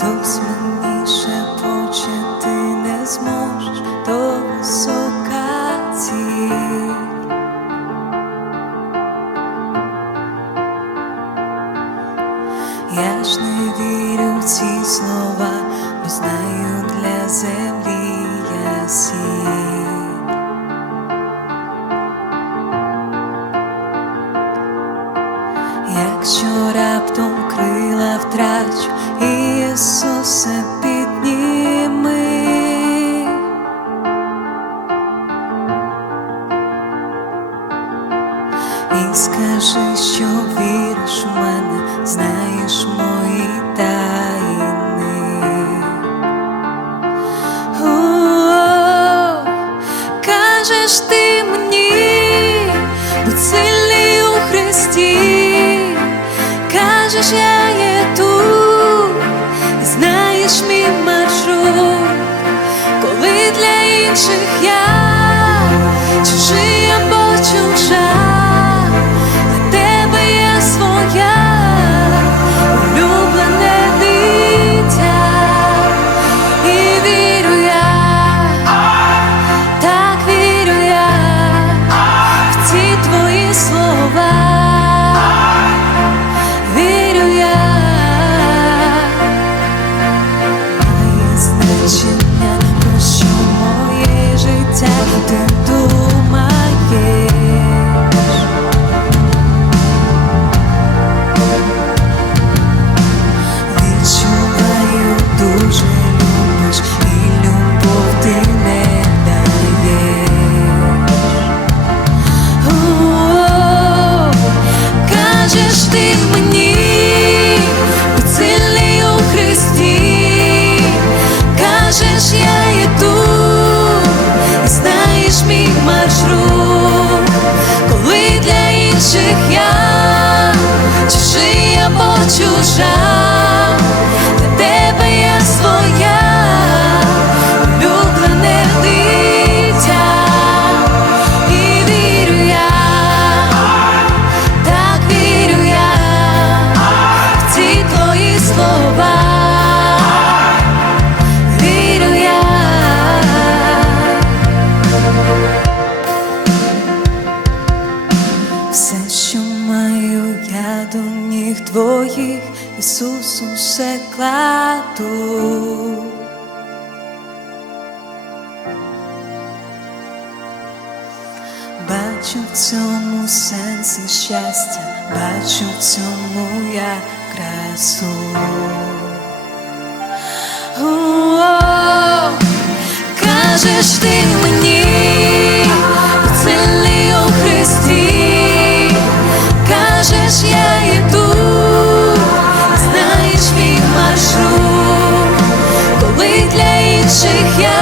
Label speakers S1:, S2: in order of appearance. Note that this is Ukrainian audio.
S1: Хтось мені шепоче, ти не зможеш, то висока ціль. Я ж не вірю в ці слова, бо знаю для землі я сіль. Якщо раптом крила втрачу, Ісусе підніми. І скажи, що віриш у мене, знаєш мої тайни. О, кажеш ти мені, будь сильний у Христі, кажеш, я є інших я кажеш ти Ісусу, все кладу. Бачу в цьому сенси щастя, бачу в цьому я красу. Кажеш ти мені, наших я.